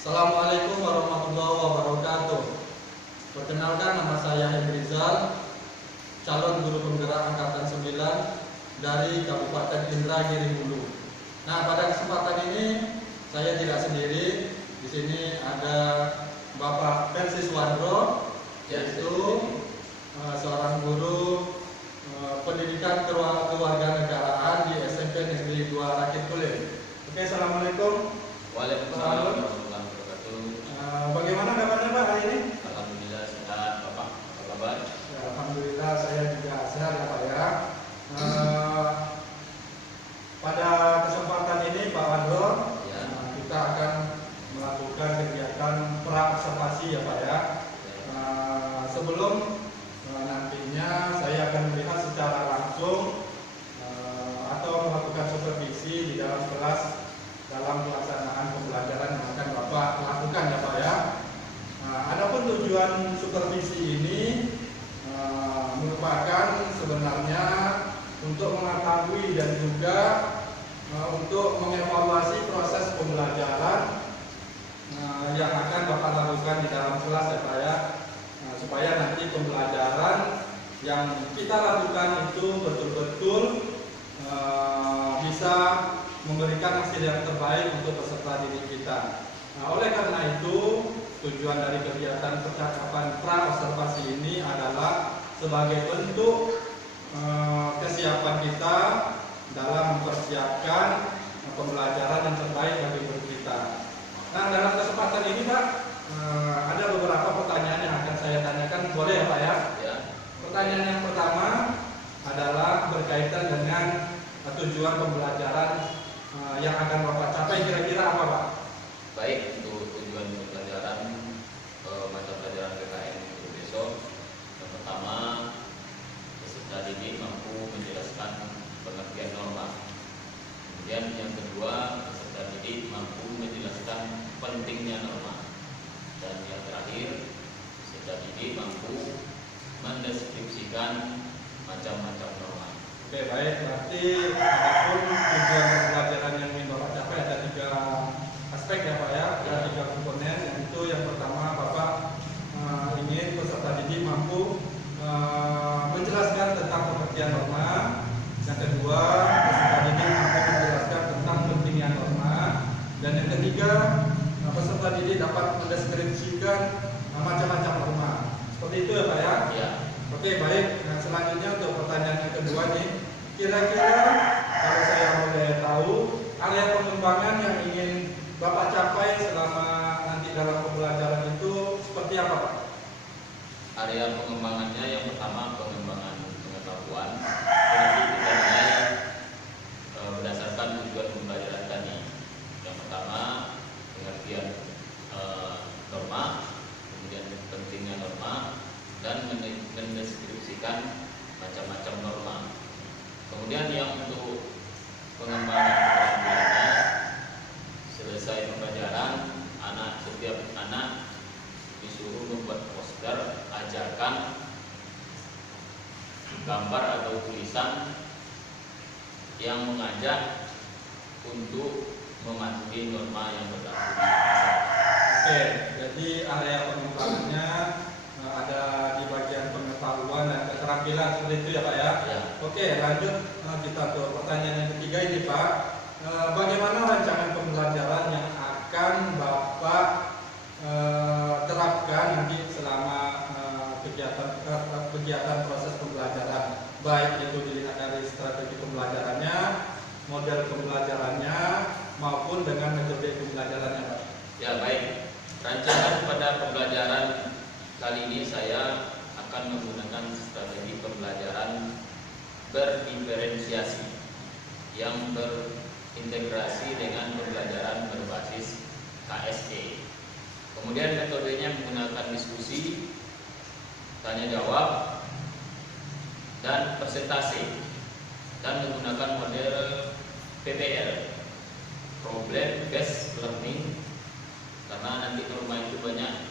Assalamualaikum warahmatullahi wabarakatuh. Perkenalkan, nama saya Rizal, calon guru penggerak angkatan 9 dari Kabupaten Indragiri Hulu. Nah, pada kesempatan ini saya tidak sendiri. Di sini ada Bapak Persiswandro, yaitu seorang guru pendidikan kewarganegaraan di SMP Negeri 2 Rakit Kulit. Oke, assalamualaikum. Waalaikumsalam warahmatullahi wabarakatuh. Bagaimana kabarnya Pak hari ini? Alhamdulillah sehat, Bapak. Apa kabar? Ya, alhamdulillah saya juga sehat ya Pak ya. Pada kesempatan ini Pak Wandro, Ya. kita akan melakukan kegiatan pra-observasi ya Pak ya. Sebelum nantinya saya akan melihat secara langsung atau melakukan supervisi di dalam kelas dalam pelaksanaan pembelajaran yang akan Bapak lakukan ya Pak ya. Adapun tujuan supervisi ini merupakan sebenarnya untuk mengetahui dan juga untuk mengevaluasi proses pembelajaran yang akan Bapak lakukan di dalam kelas ya Pak ya, supaya nanti pembelajaran yang kita lakukan itu betul-betul bisa memberikan hasil yang terbaik untuk peserta didik kita. Nah, oleh karena itu, tujuan dari kegiatan percakapan pra-observasi ini adalah sebagai bentuk kesiapan kita dalam mempersiapkan pembelajaran yang terbaik bagi guru kita. Nah, dalam kesempatan ini Pak, ada beberapa pertanyaan yang akan saya tanyakan, boleh ya Pak ya? Ya. Pertanyaan yang pertama adalah berkaitan dengan tujuan pembelajaran yang akan Bapak capai, kira-kira apa Pak? Baik, untuk tujuan pembelajaran mata pelajaran PKN untuk besok, yang pertama, peserta didik mampu menjelaskan pengertian norma. Kemudian yang kedua, peserta didik mampu menjelaskan pentingnya norma. Dan yang terakhir, peserta didik mampu mendeskripsikan macam-macam norma. Oke, baik, berarti apapun tujuan pembelajaran yang ingin Bapak capai ada 3 aspek ya Pak ya, ada 3 komponen. Yaitu yang pertama, Bapak ingin peserta didik mampu menjelaskan tentang pengertian norma. Yang kedua, peserta didik mampu menjelaskan tentang pentingnya norma. Dan yang ketiga, peserta didik dapat mendeskripsikan macam-macam norma. Seperti itu ya Pak ya? Ya. Oke, baik. Nah, selanjutnya untuk pertanyaan yang kedua nih, kira-kira kalau saya boleh tahu, area pengembangan yang ingin Bapak capai selama nanti dalam pembelajaran itu seperti apa Pak? Area pengembangannya yang pertama pengembangan pengetahuan. Nanti kita nilai berdasarkan tujuan pembelajaran tadi. Yang pertama pengertian norma, kemudian pentingnya norma, dan mendeskripsikan macam-macam norma. Kemudian yang untuk pengembangan keterampilannya, selesai pembelajaran, setiap anak disuruh membuat poster ajakan gambar atau tulisan yang mengajak untuk mematuhi norma yang berlaku di masyarakat. Oke, jadi area pengembangannya ada di bagian pengetahuan dan keterampilan seperti itu ya Pak ya? Ya. Oke, lanjut kita ke pertanyaan yang ketiga ini Pak. Bagaimana rancangan pembelajaran yang akan Bapak terapkan nanti selama kegiatan proses pembelajaran, baik itu dilihat dari strategi pembelajarannya, model pembelajarannya, maupun dengan metode pembelajarannya Pak? Ya, baik. Rancangan pada pembelajaran kali ini saya akan menggunakan strategi pembelajaran berdiferensiasi yang berintegrasi dengan pembelajaran berbasis KSE. Kemudian metodenya menggunakan diskusi, tanya jawab, dan presentasi, dan menggunakan model PBL, Problem Based Learning, karena nanti norma itu banyak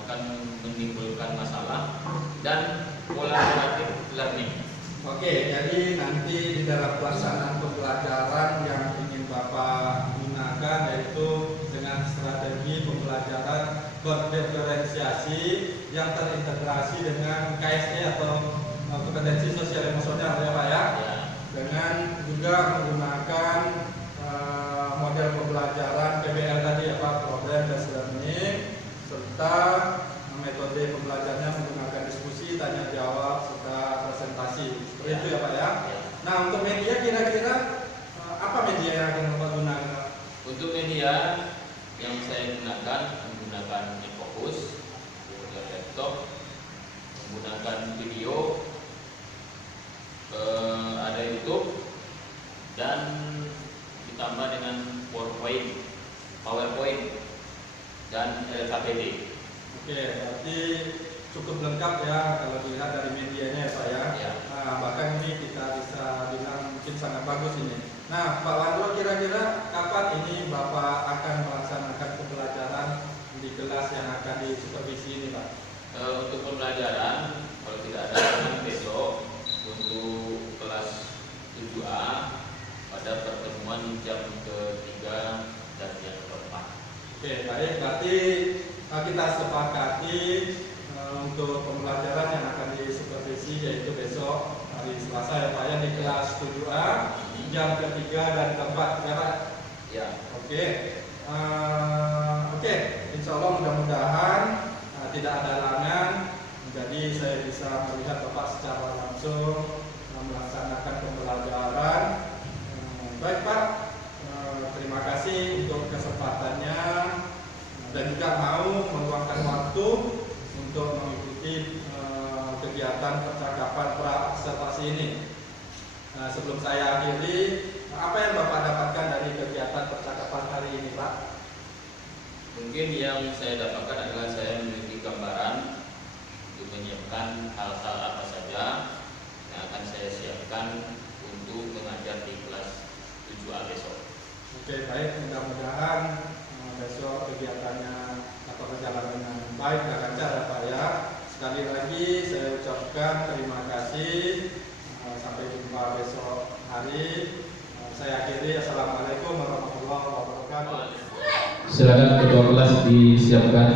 akan menimbulkan masalah, dan collaborative learning. Oke, jadi nanti di dalam pelaksanaan pembelajaran yang ingin Bapak gunakan yaitu dengan strategi kompetensi pembelajaran berdiferensiasi yang terintegrasi dengan KSE atau kompetensi sosial emosional ya Pak ya. Dengan juga menggunakan model pembelajaran PBL tadi ya Pak, problem based learning, serta metode pembelajarannya menggunakan diskusi, tanya jawab, serta presentasi. Seperti itu ya Pak ya. Nah untuk media kira-kira apa media yang akan Bapak gunakan? Untuk media yang saya menggunakan infocus, kemudian laptop, menggunakan video, ada YouTube, dan ditambah dengan PowerPoint dan KPD. Oke, berarti cukup lengkap ya kalau dilihat dari medianya ya Pak ya. Nah, bahkan ini kita bisa bilang mungkin sangat bagus ini. Nah Pak Wandro, kira-kira kapan ini Bapak akan melaksanakan pembelajaran di kelas yang akan disupervisi ini Pak? Untuk pembelajaran, kalau tidak ada halangan besok untuk kelas 7A pada pertemuan jam ketiga dan yang keempat. Oke, baik. Berarti kita sepakati untuk pembelajaran yang akan disupervisi yaitu besok hari Selasa ya Pak ya, di kelas 7A jam ketiga dan keempat ya Pak? Ya. Oke. Oke, insya Allah mudah-mudahan tidak ada halangan, jadi saya bisa melihat Bapak secara langsung melaksanakan pembelajaran. Baik Pak, terima kasih untuk kesempatannya dan juga mau meluangkan waktu untuk mengikuti kegiatan percakapan pra-observasi ini. Sebelum saya akhiri, apa yang Bapak dapatkan dari kegiatan percakapan hari ini Pak? Mungkin yang saya dapatkan adalah saya memiliki gambaran untuk menyiapkan hal-hal apa saja yang akan saya siapkan untuk mengajar di kelas 7A besok. Oke, baik. Mudah-mudahan besok kegiatannya atau berjalan dengan baik dan lancar ya Pak ya. Sekali lagi saya ucapkan terima kasih. Sampai jumpa besok hari. Saya akhiri. Assalamualaikum warahmatullahi wabarakatuh. Silakan ketua kelas disiapkan.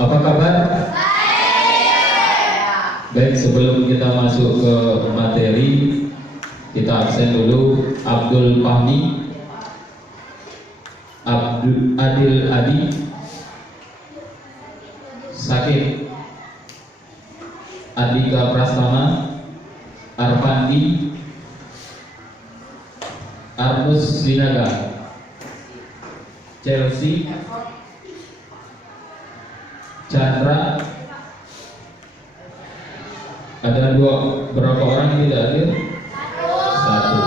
Apa kabar? Baik, sebelum kita masuk ke materi, kita absen dulu. Abdul Fahmi, Adil Adi, Sakit, Andika Prastama, Arpandi, Armus Sinaga, Chelsea, Chandra. Ada berapa orang yang tidak hadir? Satu.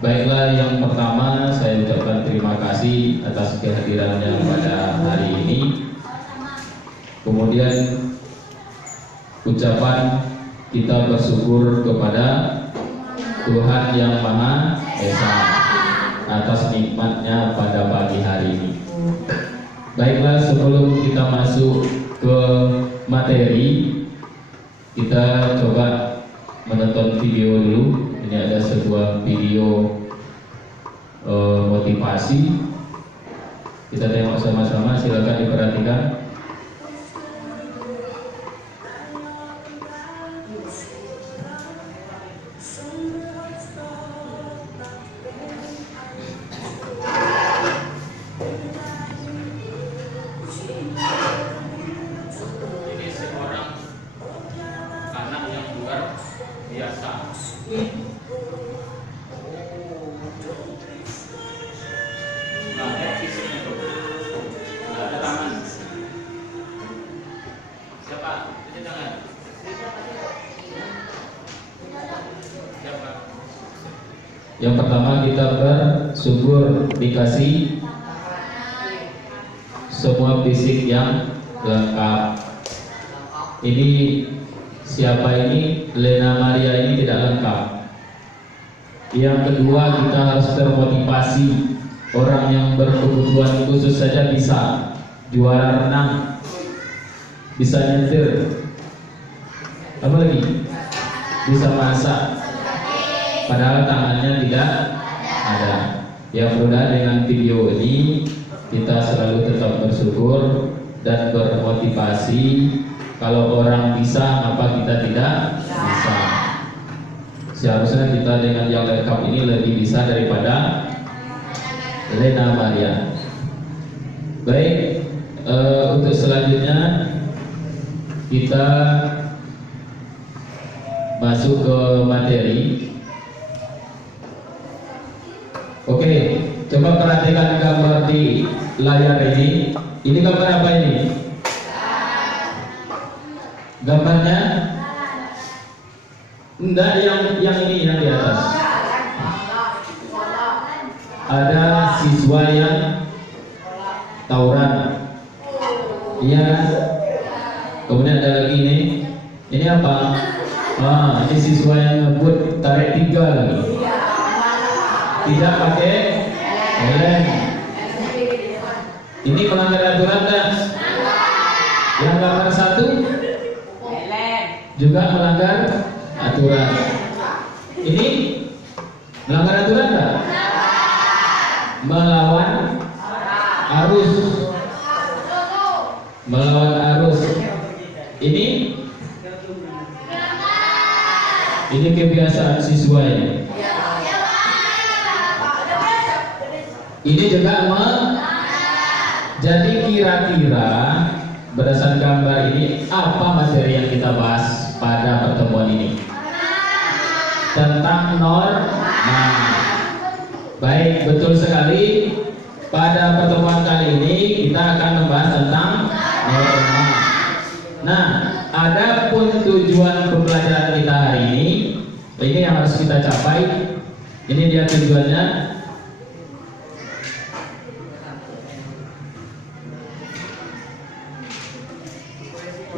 Baiklah, yang pertama saya ucapkan terima kasih atas kehadirannya pada hari ini. Kemudian ucapan kita bersyukur kepada Tuhan Yang Maha Esa atas nikmatnya pada pagi hari ini. Baiklah, sebelum kita masuk ke materi, kita coba menonton video dulu. Ini ada sebuah video motivasi. Kita tengok sama-sama, silakan diperhatikan. Yang pertama kita bersyukur dikasih semua fisik yang lengkap. Ini siapa ini? Lena Maria ini tidak lengkap. Yang kedua, kita harus termotivasi. Orang yang berkebutuhan khusus saja bisa juara renang, bisa nyetir, apa lagi? Bisa masak, padahal tangannya tidak ada. Ya, mudah dengan video ini kita selalu tetap bersyukur dan bermotivasi. Kalau orang bisa, apa kita tidak bisa? Seharusnya kita dengan yang lengkap ini lebih bisa daripada Lena Maria. Baik, untuk selanjutnya kita masuk ke materi. Oke, coba perhatikan gambar di layar ini. Ini gambar apa ini? Gambarnya? Enggak, yang ini yang di atas. Ada siswa yang tawuran. Iya. Kemudian ada lagi ini. Ini apa? Ini siswa yang ngebut tarik 3 lagi. Tidak pakai helm. Ini melanggar aturan tak? Yang gambar 1 juga melanggar aturan. Ini melanggar aturan tak? Melawan arus. Melawan arus. Ini kebiasaan siswa ini. Ini juga jadi kira-kira berdasarkan gambar ini apa materi yang kita bahas pada pertemuan ini? Tentang norma. Baik, betul sekali. Pada pertemuan kali ini kita akan membahas tentang norma. Nah, ada pun tujuan pembelajaran kita hari ini yang harus kita capai. Ini dia tujuannya.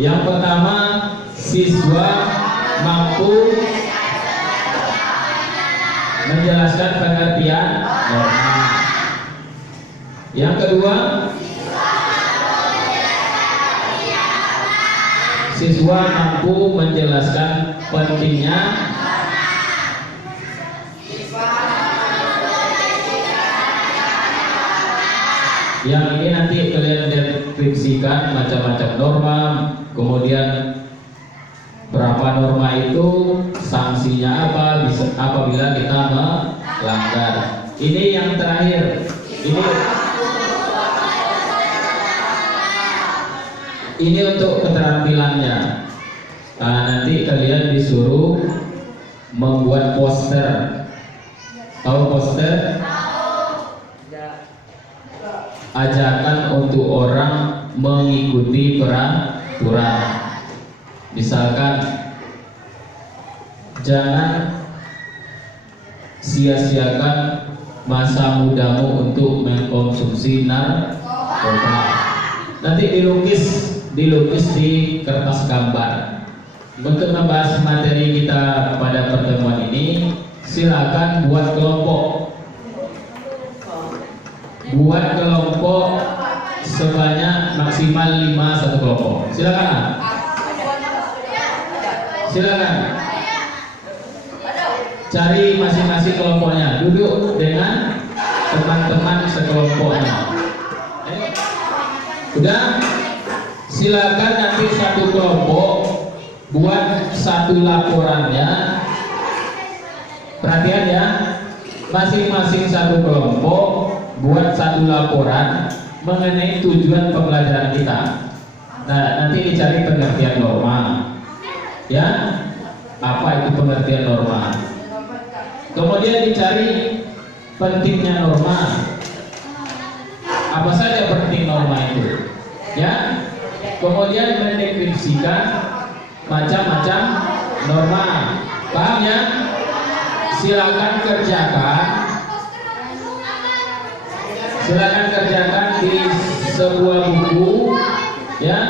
Yang pertama, siswa mampu menjelaskan pengertian norma. Yang kedua, siswa mampu menjelaskan pentingnya yang ini nanti kalian deskripsikan macam-macam norma, kemudian berapa norma itu, sanksinya apa apabila kita melanggar. Ini yang terakhir. Ini untuk keterampilannya. Nanti kalian disuruh membuat poster. Tahu poster? Ajakan untuk orang mengikuti peraturan. Misalkan, jangan sia-siakan masa mudamu untuk mengkonsumsi narkoba. Nanti dilukis di kertas gambar. Untuk membahas materi kita pada pertemuan ini, silakan buat kelompok. Buat kelompok sebanyak maksimal 5 satu kelompok. Silakan. Silakan. Cari masing-masing kelompoknya. Duduk dengan teman-teman sekelompoknya. Udah? Silakan nanti satu kelompok buat satu laporannya. Perhatian ya. Masing-masing satu kelompok buat satu laporan mengenai tujuan pembelajaran kita. Nah, nanti dicari pengertian norma. Ya, apa itu pengertian norma? Kemudian dicari pentingnya norma. Apa saja penting norma itu? Ya. Kemudian mendeskripsikan macam-macam norma. Paham ya? silakan kerjakan. Silakan kerjakan di sebuah buku, ya.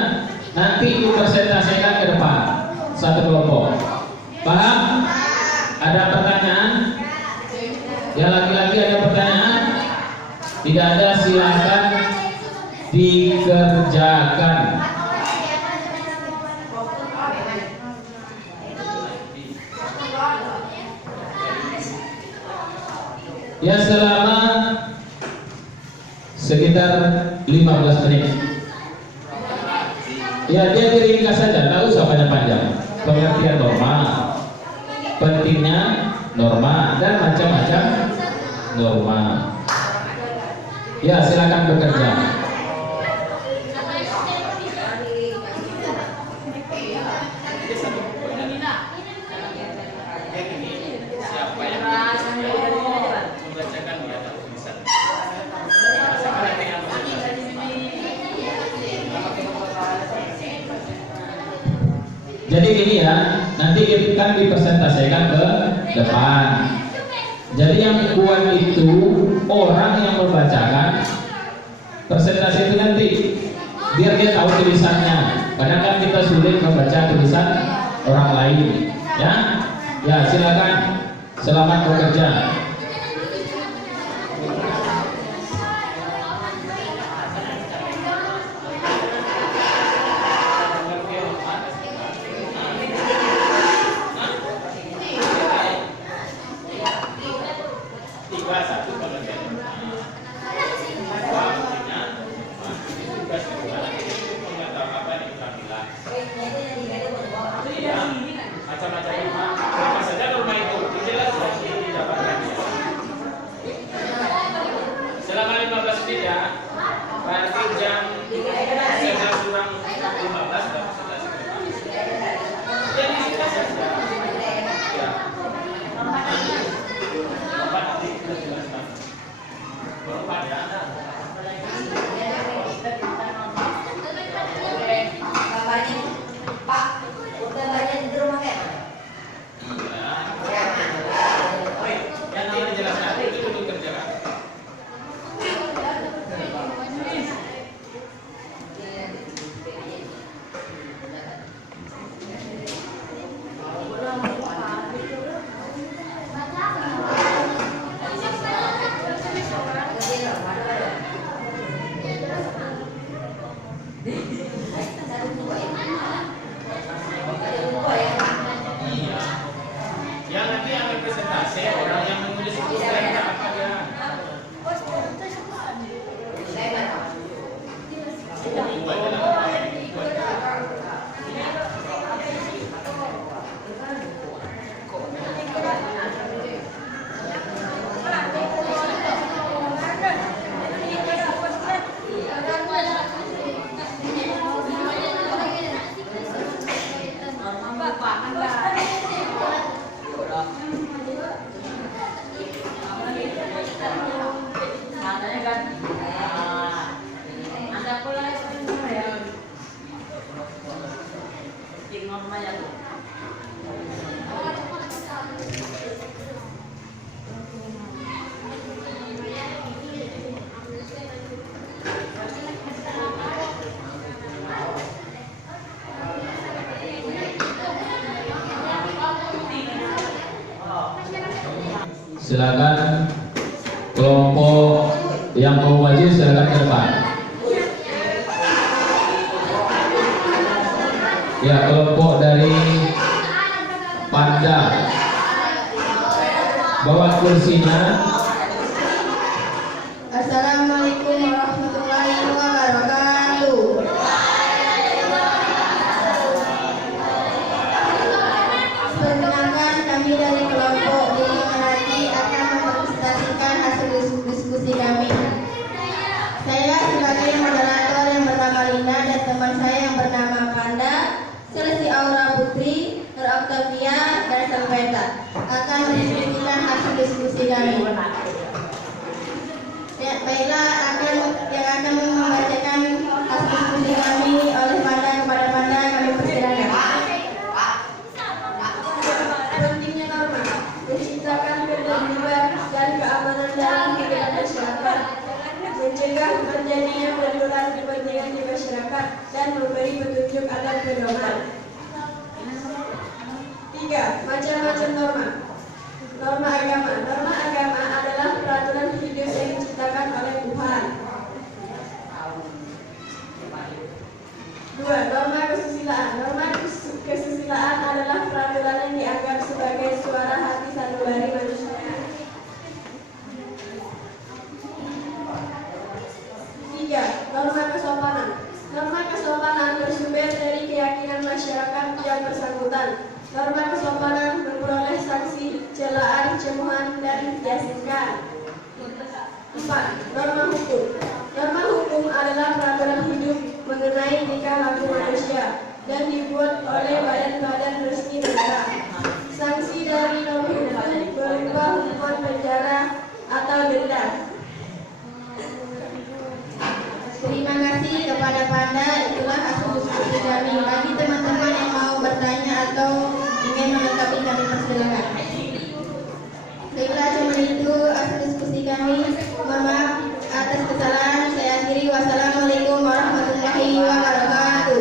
Nanti dipresentasikan ke depan satu kelompok. Paham? Ada pertanyaan? Yang laki-laki ada pertanyaan? Tidak ada, silakan dikerjakan. Ya, selama sekitar 15 menit. Ya, dia diringkas saja, tak usah panjang-panjang. Pengertian norma, pentingnya norma, dan macam-macam norma. Ya, silakan bekerja. Siapa yang membacakan di atas tulisan? Jadi gini ya, nanti kan dipresentasikan ke depan. Jadi yang kuat itu orang yang membacakan presentasi itu nanti, biar dia tahu tulisannya. Kadang kan kita sulit membaca tulisan orang lain, ya. Ya, silakan, selamat bekerja. Apa saja norma itu jelas didapatkan. Selama 15 menit ya, berarti jam 11 kurang 15 dan 11 kurang. Jadi kita saja. Ya. Bapak nanti kita jelaskan. Bapak ya. Pak, udah banyak di rumah kan? Yang tidak dijelaskan itu dulu kerjakan. Iya. Yang nanti akan presentasi orang yang menulis itu saya apa dia. Silakan kelompok yang mau maju silakan ke depan. Ya, kelompok dari Panda bawa kursinya. Assalamualaikum warahmatullahi wabarakatuh. Perkenalkan, kami dari kelompok Dini Melati akan mempresentasikan hasil diskusi kami. Saya sebagai moderator yang bernama Lina dan teman saya yang bernama Panda, Selesi Aura Putri, Nur Octavia, dan Salveta akan mendiskusikan hasil diskusi kami. Ya, baiklah, yang akan membacakan hasil diskusi kami oleh Panda kepada Panda, kami persilakan. Pentingnya norma. Menciptakan mencegah terjadinya benturan kepentingan di masyarakat, dan memberi petunjuk akan pedoman. 3. Macam-macam norma. Norma agama. Norma agama adalah peraturan hidup yang diciptakan oleh Tuhan. 2. Norma kesusilaan. Norma kesusilaan adalah peraturan yang dianggap sebagai suara hati sanubari manusia. 3. Norma kesopanan. Norma kesopanan bersumber dari keyakinan masyarakat yang bersangkutan. Norma kesopanan memperoleh sanksi, celaan, cemoohan, dan diasingkan. 4. Norma hukum. Norma hukum adalah peraturan hidup mengenai tingkah laku manusia dan dibuat oleh badan-badan resmi negara. Sanksi dari norma itu berupa hukuman penjara atau denda. Terima kasih kepada Panda. Itulah hasil diskusi kami. Bagi teman-teman yang mau bertanya atau ingin melengkapi, kami persilakan. Baiklah, cuma itu hasil diskusi kami. Mohon maaf atas kesalahan. Saya akhiri. Wassalamualaikum warahmatullahi wabarakatuh.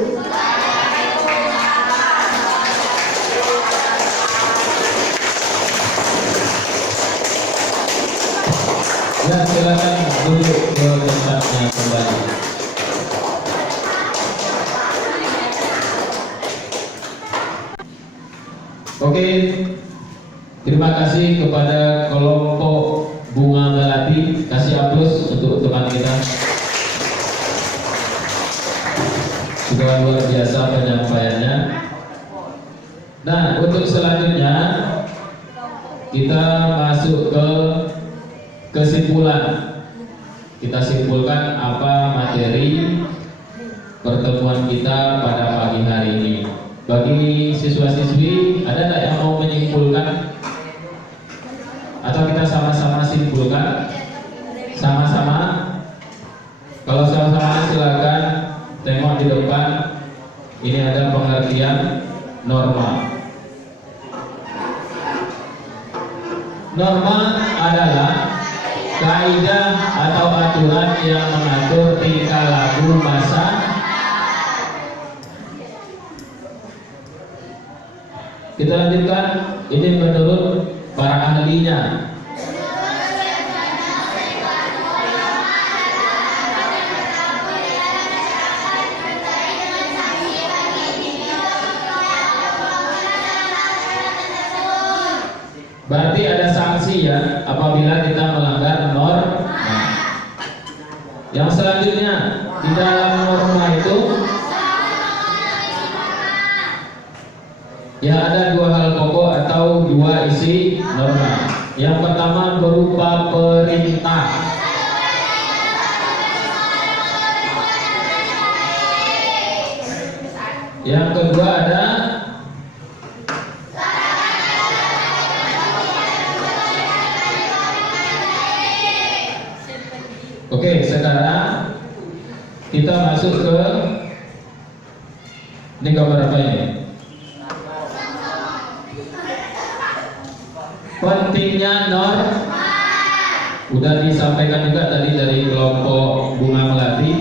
Ya, silakan duduk ke tempatnya kembali. Oke, terima kasih kepada kelompok Bunga Melati. Kasih aplaus untuk teman kita. Sudah luar biasa penyampaiannya. Nah, untuk selanjutnya kita masuk ke kesimpulan. Kita simpulkan apa materi pertemuan kita pada pagi hari ini. Bagi siswa-siswi, ada tak yang mau menyimpulkan? Atau kita sama-sama simpulkan? Sama-sama? Kalau sama-sama silakan tengok di depan. Ini ada pengertian norma. Norma adalah kaidah atau aturan yang mengatur tingkah laku masa. Kita lanjutkan. Ini menurut para ahlinya. Berarti ada sanksi ya apabila kita melanggar norma. Yang selanjutnya di dalam norma itu ya ada dua hal pokok atau dua isi norma. Yang pertama berupa perintah. Yang kedua ada Oke, sekarang kita masuk ke ini gambar apa ini? Pentingnya norma. Udah disampaikan juga tadi dari kelompok Bunga Melati.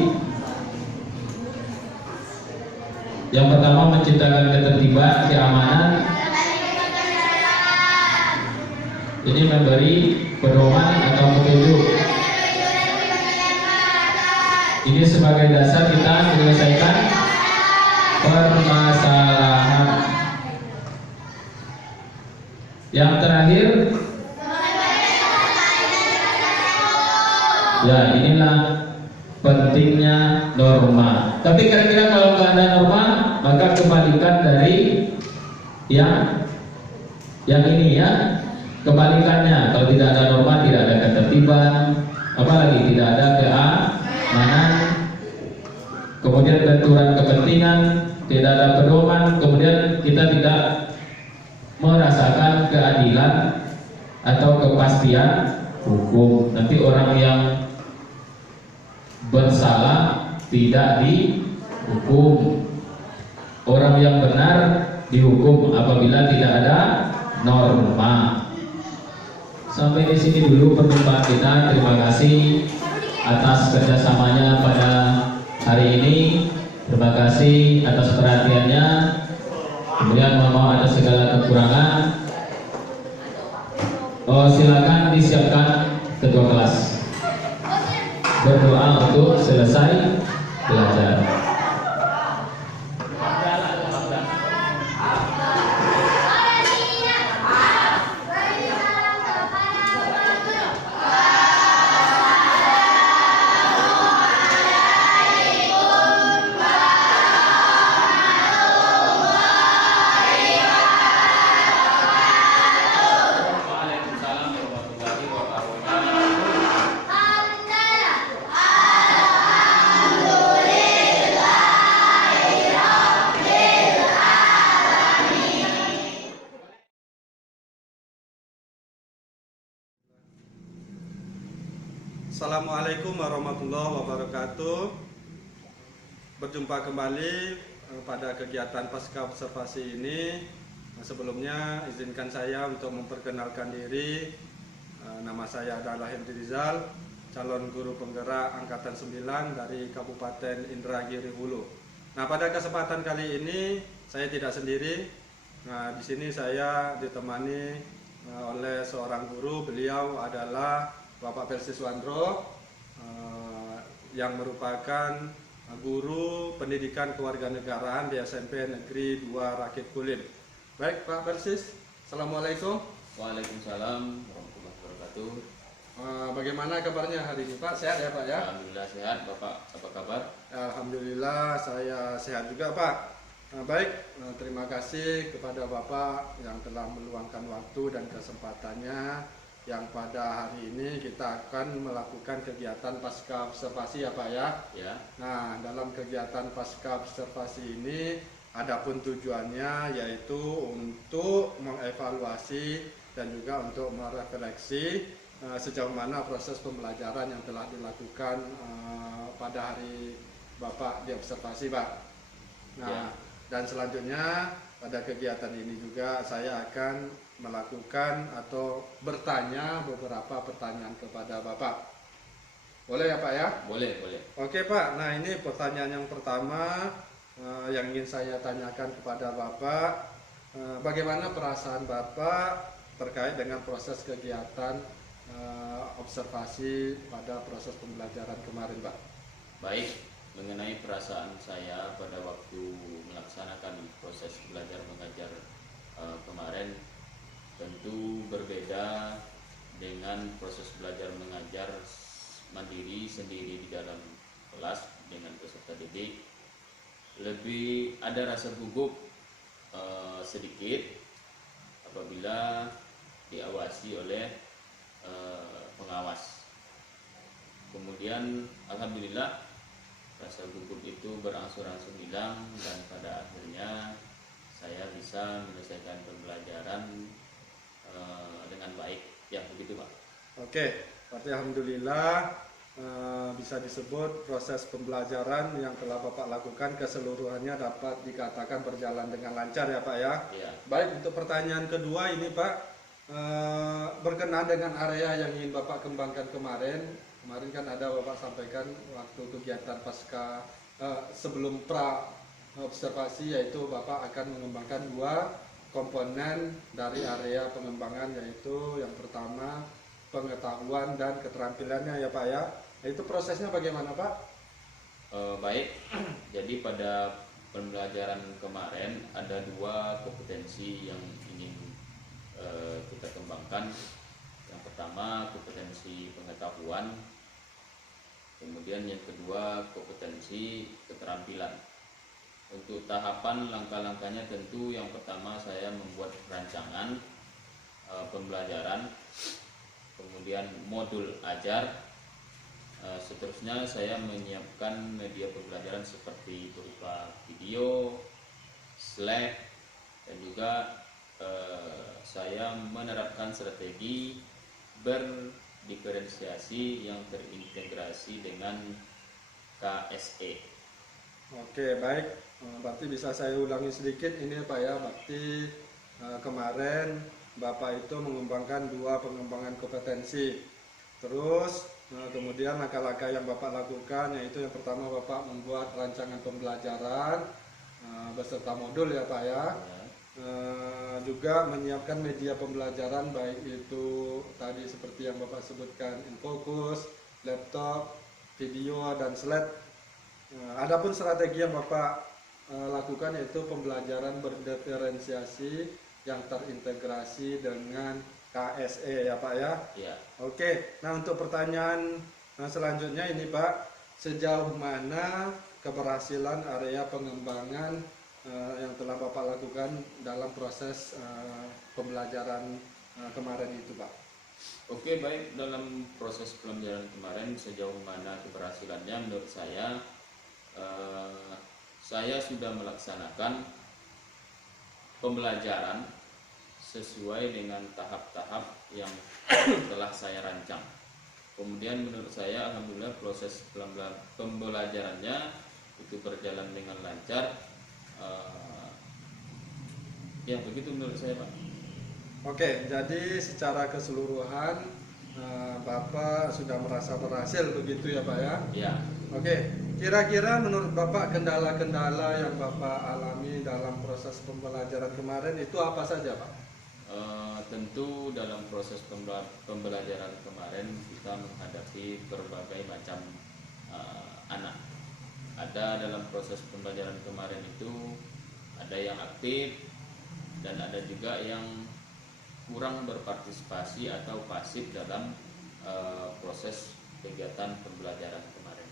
Yang pertama menciptakan ketertiban, keamanan. Ini memberi pedoman atau petunjuk. Ini sebagai dasar kita menyelesaikan permasalahan. Yang terakhir, ya inilah pentingnya norma. Tapi kira-kira kalau nggak ada norma, maka kebalikan dari yang ini ya, kebalikannya. Kalau tidak ada norma, tidak ada ketertiban, apalagi tidak ada keamanan, kemudian benturan kepentingan, tidak ada pedoman, kemudian kita tidak merasakan keadilan atau kepastian hukum. Nanti orang yang bersalah tidak dihukum, orang yang benar dihukum apabila tidak ada norma. Sampai di sini dulu perjumpaan kita. Terima kasih. atas kerjasamanya pada hari ini. Terima kasih atas perhatiannya. Kemudian mohon maaf atas segala kekurangan. Silakan disiapkan ketua kelas berdoa untuk selesai belajar. Assalamualaikum warahmatullahi wabarakatuh. Berjumpa kembali pada kegiatan pasca observasi ini. Sebelumnya izinkan saya untuk memperkenalkan diri. Nama saya adalah Hendri Rizal, calon guru penggerak angkatan 9 dari Kabupaten Indragiri Hulu. Nah, pada kesempatan kali ini saya tidak sendiri. Nah, di sini saya ditemani oleh seorang guru. Beliau adalah Bapak Persis Wandro, yang merupakan guru pendidikan kewarganegaraan di SMP Negeri 2 Rakit Kulim. Baik Pak Persis, Assalamualaikum. Waalaikumsalam warahmatullahi wabarakatuh. Bagaimana kabarnya hari ini Pak? Sehat ya Pak ya? Alhamdulillah sehat. Bapak apa kabar? Alhamdulillah saya sehat juga Pak. Baik, terima kasih kepada Bapak yang telah meluangkan waktu dan kesempatannya, yang pada hari ini kita akan melakukan kegiatan pasca observasi ya Pak ya. Ya. Nah, dalam kegiatan pasca observasi ini adapun tujuannya yaitu untuk mengevaluasi dan juga untuk merefleksi sejauh mana proses pembelajaran yang telah dilakukan pada hari Bapak diobservasi Pak. Nah, Ya. Dan selanjutnya pada kegiatan ini juga saya akan melakukan atau bertanya beberapa pertanyaan kepada Bapak. Boleh ya Pak ya? Boleh, boleh. Oke Pak, nah ini pertanyaan yang pertama yang ingin saya tanyakan kepada Bapak. Bagaimana perasaan Bapak terkait dengan proses kegiatan observasi pada proses pembelajaran kemarin Pak? Baik, mengenai perasaan saya pada waktu melaksanakan proses belajar mengajar kemarin, tentu berbeda dengan proses belajar mengajar mandiri sendiri di dalam kelas dengan peserta didik. Lebih ada rasa gugup sedikit apabila diawasi oleh pengawas. Kemudian alhamdulillah rasa gugup itu berangsur-angsur hilang dan pada akhirnya saya bisa menyelesaikan pembelajaran dengan baik, ya begitu Pak. Oke, berarti alhamdulillah bisa disebut proses pembelajaran yang telah Bapak lakukan keseluruhannya dapat dikatakan berjalan dengan lancar ya Pak ya. Ya. Baik, untuk pertanyaan kedua ini Pak, berkenaan dengan area yang ingin Bapak kembangkan kemarin. Kemarin kan ada Bapak sampaikan waktu kegiatan pasca sebelum pra observasi, yaitu Bapak akan mengembangkan 2 komponen dari area pengembangan, yaitu yang pertama pengetahuan dan keterampilannya ya Pak ya. Itu prosesnya bagaimana Pak? Baik, jadi pada pembelajaran kemarin ada 2 kompetensi yang ingin kita kembangkan. Yang pertama kompetensi pengetahuan, kemudian yang kedua kompetensi keterampilan. Untuk tahapan langkah-langkahnya tentu yang pertama saya membuat rancangan pembelajaran, kemudian modul ajar, seterusnya saya menyiapkan media pembelajaran seperti berupa video, slide, dan juga saya menerapkan strategi berdiferensiasi yang terintegrasi dengan KSE. Oke, baik. Berarti bisa saya ulangi sedikit ini Pak ya. Berarti kemarin Bapak itu mengembangkan 2 pengembangan kompetensi. Terus Kemudian langkah-langkah yang Bapak lakukan yaitu yang pertama Bapak membuat rancangan pembelajaran beserta modul ya Pak ya. Juga menyiapkan media pembelajaran baik itu tadi seperti yang Bapak sebutkan Infocus, laptop, video dan slide. Adapun strategi yang Bapak lakukan yaitu pembelajaran berdiferensiasi yang terintegrasi dengan KSE ya Pak ya. Iya. Oke, nah untuk pertanyaan selanjutnya ini Pak, sejauh mana keberhasilan area pengembangan yang telah Bapak lakukan dalam proses pembelajaran kemarin itu Pak? Oke, baik, dalam proses pembelajaran kemarin sejauh mana keberhasilannya menurut saya sudah melaksanakan pembelajaran sesuai dengan tahap-tahap yang telah saya rancang. Kemudian menurut saya alhamdulillah proses pembelajarannya itu berjalan dengan lancar. Ya begitu menurut saya Pak. Oke, jadi secara keseluruhan Bapak sudah merasa berhasil begitu ya Pak ya? Ya. Oke, kira-kira menurut Bapak kendala-kendala yang Bapak alami dalam proses pembelajaran kemarin itu apa saja Pak? Tentu dalam proses pembelajaran kemarin kita menghadapi berbagai macam anak. Ada dalam proses pembelajaran kemarin itu ada yang aktif dan ada juga yang kurang berpartisipasi atau pasif dalam proses kegiatan pembelajaran kemarin.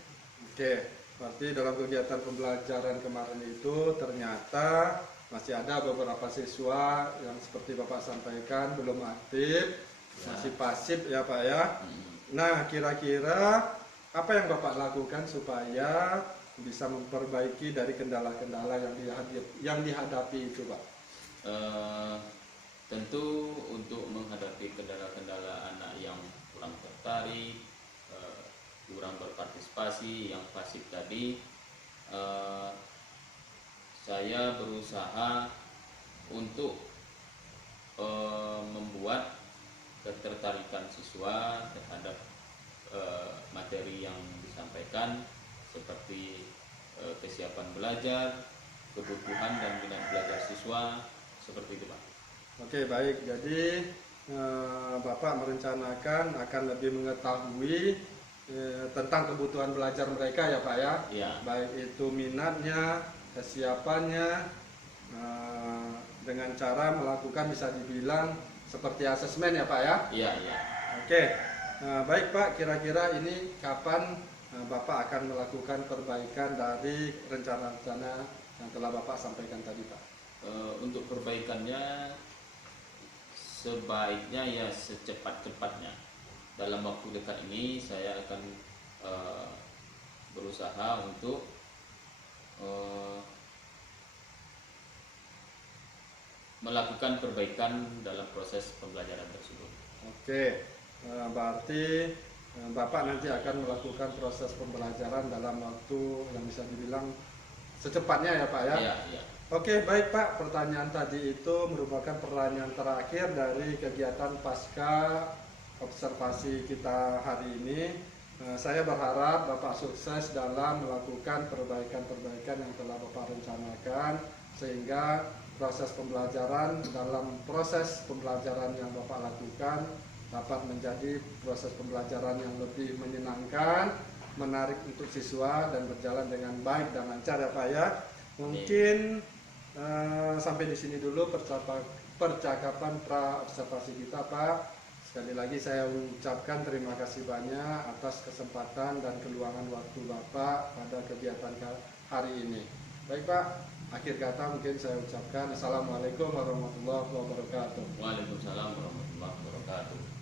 Oke, berarti dalam kegiatan pembelajaran kemarin itu ternyata masih ada beberapa siswa yang seperti Bapak sampaikan belum aktif, masih pasif ya Pak ya. Nah, kira-kira apa yang Bapak lakukan supaya bisa memperbaiki dari kendala-kendala yang dihadapi itu Pak? Tentu untuk menghadapi kendala-kendala anak yang kurang tertarik, kurang berpartisipasi, yang pasif tadi, saya berusaha untuk membuat ketertarikan siswa terhadap materi yang disampaikan seperti kesiapan belajar, kebutuhan dan minat belajar siswa, seperti itu Pak. Oke, baik. Jadi Bapak merencanakan akan lebih mengetahui tentang kebutuhan belajar mereka ya Pak ya? Iya. Baik itu minatnya, kesiapannya, dengan cara melakukan bisa dibilang seperti asesmen ya Pak ya? Iya, iya. Oke, baik Pak, kira-kira ini kapan Bapak akan melakukan perbaikan dari rencana-rencana yang telah Bapak sampaikan tadi Pak? Untuk perbaikannya sebaiknya ya secepat-cepatnya. Dalam waktu dekat ini saya akan berusaha untuk melakukan perbaikan dalam proses pembelajaran tersebut. Oke, berarti Bapak nanti akan melakukan proses pembelajaran dalam waktu yang bisa dibilang secepatnya ya Pak ya? Iya, iya. Oke, baik Pak, pertanyaan tadi itu merupakan pertanyaan terakhir dari kegiatan pasca observasi kita hari ini. Saya berharap Bapak sukses dalam melakukan perbaikan-perbaikan yang telah Bapak rencanakan sehingga proses pembelajaran dalam proses pembelajaran yang Bapak lakukan dapat menjadi proses pembelajaran yang lebih menyenangkan, menarik untuk siswa dan berjalan dengan baik dan lancar ya Pak ya. Mungkin sampai di sini dulu percakapan pra observasi kita Pak. Sekali lagi saya ucapkan terima kasih banyak atas kesempatan dan keluangan waktu Bapak pada kegiatan hari ini. Baik Pak, akhir kata mungkin saya ucapkan Assalamualaikum warahmatullahi wabarakatuh. Waalaikumsalam warahmatullahi wabarakatuh.